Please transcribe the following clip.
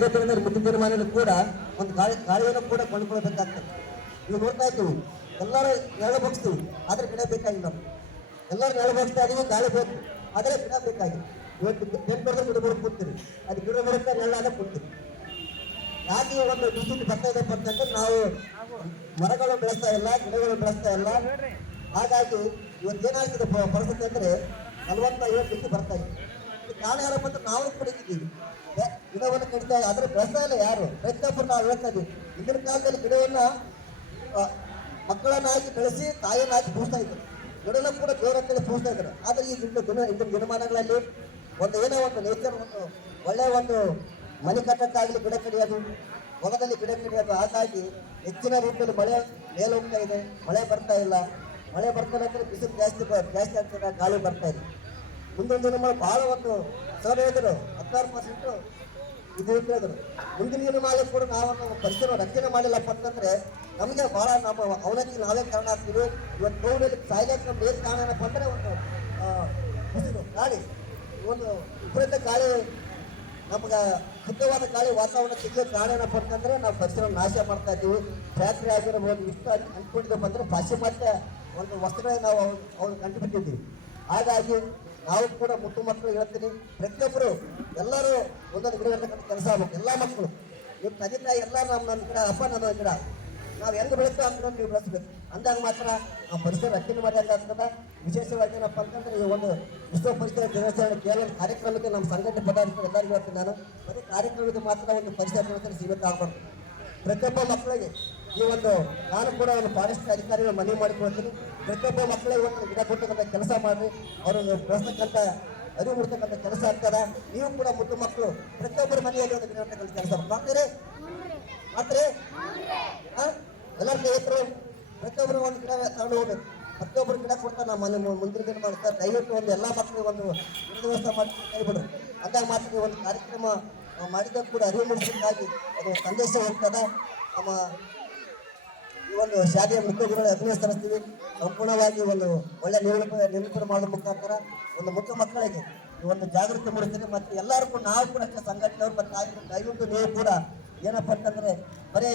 ಅದೇ ತರದಲ್ಲಿ ಮುಂದಿನ ದಿನಮಾನಗಳು ಕೂಡ ಒಂದು ಗಾಳಿಯನ್ನು ಕೂಡ ಕೊಂಡ್ಕೊಳ್ಬೇಕಾಗ್ತದೆ. ನೀವು ನೋಡ್ತಾ ಇದ್ದೀವಿ, ಎಲ್ಲರೂ ನೆರಳು ಬಗ್ಸ್ತೀವಿ, ಆದ್ರೆ ಗಿಡ ಬೇಕಾಗಿಲ್ಲ ನಮ್ಗೆ. ಎಲ್ಲರೂ ನೆರಳು ಬಗ್ಸ್ತಾ ಇದೀವಿ, ಗಾಳಿ ಬೇಕು, ಆದರೆ ಗಿಡ ಬೇಕಾಗಿಲ್ಲ. ಇವತ್ತು ಟೆಂಪರ್ ಗಿಡಗಳು ಕೂಡ್ತೀವಿ, ಅದು ಗಿಡ ಬರುತ್ತೆ, ನೆರಳಾದ ಕೂಡ್ತೀವಿ. ಯಾಕೆ ಒಂದು ಡಿಸಿಟ್ ಬರ್ತಾ ಇದೆಪ್ಪ ಅಂತಂದ್ರೆ ನಾವು ಮರಗಳು ಬೆಳೆಸ್ತಾ ಇಲ್ಲ, ಗಿಡಗಳು ಬೆಳೆಸ್ತಾ ಇಲ್ಲ. ಹಾಗಾಗಿ ಇವತ್ತೇನಾಗ್ತದೆ ಪರಿಸ್ಥಿತಿ ಅಂದ್ರೆ 40-50 ಡಿಗ್ರಿ ಬರ್ತಾ ಇದೆ. ಕಾರಣ ಯಾರಪ್ಪ ಅಂತ ನಾವು ಕುಡಿತಿದ್ದೀವಿ, ಗಿಡವನ್ನು ಕಡಿತಾ ಆದ್ರೆ ಬೆಳೆಸ್ತಾ ಇಲ್ಲ ಯಾರು. ರೈತರು ನಾವು ಹೇಳ್ತಾ ಇದೀವಿ, ಹಿಂದಿನ ಕಾಲದಲ್ಲಿ ಗಿಡವನ್ನ ಮಕ್ಕಳನ್ನಾಗಿ ಬೆಳೆಸಿ ತಾಯಿಯನ್ನಾಗಿ ಪೂಜಿಸ್ತಾ ಇದ್ರು, ಗಿಡನ ಕೂಡ ದೇವರಂತೇಳಿ ಪೂಜಿಸ್ತಾ ಇದ್ರು. ಆದ್ರೆ ಈ ಇಂದಿನ ದಿನಮಾನಗಳಲ್ಲಿ ಒಂದು ಏನೋ ಒಂದು ನೇಚರ್, ಒಂದು ಒಳ್ಳೆಯ ಒಂದು ಮನೆ ಕಟ್ಟಕ್ಕಾಗಲಿ ಗಿಡ ಕಡಿಯೋದು, ಹೊಲದಲ್ಲಿ ಗಿಡ ಕಡಿಯೋದು. ಹಾಗಾಗಿ ಹೆಚ್ಚಿನ ರೀತಿಯಲ್ಲಿ ಮಳೆ ಮೇಲೆ ಹೋಗ್ತಾ ಇದೆ, ಮಳೆ ಬರ್ತಾ ಇಲ್ಲ. ಮಳೆ ಬರ್ತಾನೆ ಅಂದ್ರೆ ಬಿಸಿಲು ಜಾಸ್ತಿ ಆಗ್ತದೆ, ಗಾಳಿ ಬರ್ತಾ ಇದೆ. ಮುಂದೊಂದು ದಿನ ಬಹಳ ಒಂದು ಸರ್ ಹೇಳಿದ್ರು 16% ಇದು ಹೇಳಿದ್ರು. ಮುಂದಿನ ದಿನಮಾನ ಕೂಡ ನಾವು ಪರಿಸರ ರಕ್ಷಣೆ ಮಾಡಿಲ್ಲಪ್ಪ ಅಂತಂದ್ರೆ ನಮಗೆ ಬಹಳ ನಮ್ಮ ಅವನತಿ ನಾವೇ ಕಾರಣ ಆಗ್ತೀವಿ. ಇವತ್ತು ನೋವಿನಲ್ಲಿ ಸಾಯ್ಲಿಕ್ಕೆ ನಮ್ಗೆ ಏನು ಕಾರಣ ಏನಪ್ಪ ಅಂದ್ರೆ ಒಂದು ಬಿಸಿಲು ಗಾಳಿ, ಒಂದು ವಿಪರೀತ ಗಾಳಿ, ನಮ್ಗೆ ಶುದ್ಧವಾದ ಗಾಳಿ ವಾತಾವರಣ ಸಿಗೋ ಕಾರಣ ಏನಪ್ಪ ಅಂತಂದ್ರೆ ನಾವು ಪರಿಸರ ನಾಶ ಮಾಡ್ತಾ ಇದ್ದೀವಿ. ಫ್ಯಾಕ್ಟ್ರಿ ಆಗಿರಬಹುದು, ಇಷ್ಟ ಅಂದ್ಕೊಂಡಿದ್ದಪ್ಪ ಅಂದ್ರೆ ಪಾಶ್ಚಿಮಾತ್ಯ ಒಂದು ವಸ್ತುಗಳನ್ನ ನಾವು ಅವ್ರು ಕಂಡುಬಿಟ್ಟಿದ್ದೀವಿ. ಹಾಗಾಗಿ ನಾವು ಕೂಡ ಮುಟ್ಟು ಮಕ್ಕಳು ಹೇಳ್ತೀನಿ, ಪ್ರತಿಯೊಬ್ಬರು ಎಲ್ಲರೂ ಒಂದೊಂದು ಗಿಡ ಇರ್ತಕ್ಕಂಥ ಕೆಲಸ ಆಗ್ಬೇಕು. ಎಲ್ಲ ಮಕ್ಕಳು ಇವ್ರು ತಂದೆ ತಾಯಿ ಎಲ್ಲ ನನ್ನ ಗಿಡ, ಅಪ್ಪ ನನ್ನ ಗಿಡ, ನಾವು ಹೆಂಗೆ ಬೆಳೆಸ್ತಾ ಅಂತ ನೀವು ಬೆಳೆಸ್ಬೇಕು. ಅಂದಾಗ ಮಾತ್ರ ನಾವು ಪರಿಸರ ರಕ್ಷಣೆ ಮಾಡಿದಂಗೆ ಆಗ್ತದೆ. ವಿಶೇಷವಾಗಿ ಏನಪ್ಪ ಅಂತಂದ್ರೆ ಈ ಒಂದು ವಿಶ್ವ ಪರಿಸರ ದಿನಾಚರಣೆ ಕೇವಲ ಕಾರ್ಯಕ್ರಮಕ್ಕೆ ನಮ್ಮ ಸಂಘಟನೆ ಪದಾಧಿಕಾರಿ ಎಲ್ಲರಿಗೂ ಹೇಳ್ತೀನಿ ನಾನು, ಬರೀ ಕಾರ್ಯಕ್ರಮಕ್ಕೆ ಮಾತ್ರ ಒಂದು ಪರಿಸರ ದಿನಾಚರಣೆ ಸೀಮಿತ ಆಗಬಾರ್ದು. ಪ್ರತಿಯೊಬ್ಬ ಮಕ್ಕಳಿಗೆ ಈ ಒಂದು ನಾನು ಕೂಡ ಒಂದು ಫಾರೆಸ್ಟ್ ಅಧಿಕಾರಿಗಳು ಮನವಿ ಮಾಡಿಕೊಳ್ತೀನಿ, ಪ್ರತಿಯೊಬ್ಬ ಮಕ್ಕಳಿಗೆ ಒಂದು ಗಿಡ ಕೊಡ್ತಕ್ಕಂಥ ಕೆಲಸ ಮಾಡಿ ಅವ್ರನ್ನು ಬೆಳೆಸ್ತಕ್ಕಂಥ ಅರಿವು ಮೂಡ್ತಕ್ಕಂಥ ಕೆಲಸ ಆಗ್ತದೆ. ನೀವು ಕೂಡ ಮುದ್ದು ಮಕ್ಕಳು ಪ್ರತಿಯೊಬ್ಬರ ಮನೆಯಲ್ಲಿ ಒಂದು ಗಿಡ ಇರ್ತಕ್ಕಂಥ ಕೆಲಸ ಮಾಡ್ತೀರಿ ಎಲ್ಲರ ಸ್ನೇಹಿತರು ಪ್ರತಿಯೊಬ್ಬರು ಒಂದು ಗಿಡ ತಗೊಂಡು ಹೋಗ್ಬೇಕು. ಪ್ರತಿಯೊಬ್ಬರು ಗಿಡ ಕೊಡ್ತಾ ನಮ್ಮ ಮನೆ ಮುಂದಿನ ದಿನ ಮಾಡ್ತಾರೆ. ದಯವಿಟ್ಟು ಒಂದು ಎಲ್ಲ ಮಕ್ಕಳಿಗೆ ಒಂದು ಗಿಡದ ವ್ಯವಸ್ಥೆ ಮಾಡಿ ಕೈಬಿಡ್ರಿ. ಅಂದಾಗ ಮಾತ್ರ ಒಂದು ಕಾರ್ಯಕ್ರಮ ಮಾಡಿದಾಗ ಕೂಡ ಅರಿವು ಮೂಡಿಸಬೇಕಾಗಿ ಅದು ಸಂದೇಶ ಹೋಗ್ತದೆ. ನಮ್ಮ ಈ ಒಂದು ಶಾಲೆಯ ಮುಖ್ಯ ಗುರುಗಳು ಅಭಿನಯಿಸ್ತೀವಿ. ಸಂಪೂರ್ಣವಾಗಿ ಒಂದು ಒಳ್ಳೆ ನಿರೂಪಣೆ ಮಾಡೋ ಮುಖಾಂತರ ಒಂದು ಮುಖ್ಯ ಮಕ್ಕಳಿಗೆ ಈ ಒಂದು ಜಾಗೃತಿ ಮೂಡಿಸ್ತೀವಿ. ಮತ್ತು ಎಲ್ಲರೂ ಕೂಡ ನಾವು ಕೂಡ ಅಷ್ಟೇ ಸಂಘಟನೆಯವರು ಮತ್ತು ದಯವಿಟ್ಟು ನೀವು ಕೂಡ ಏನಪ್ಪ ಅಂತಂದ್ರೆ ಬರೀ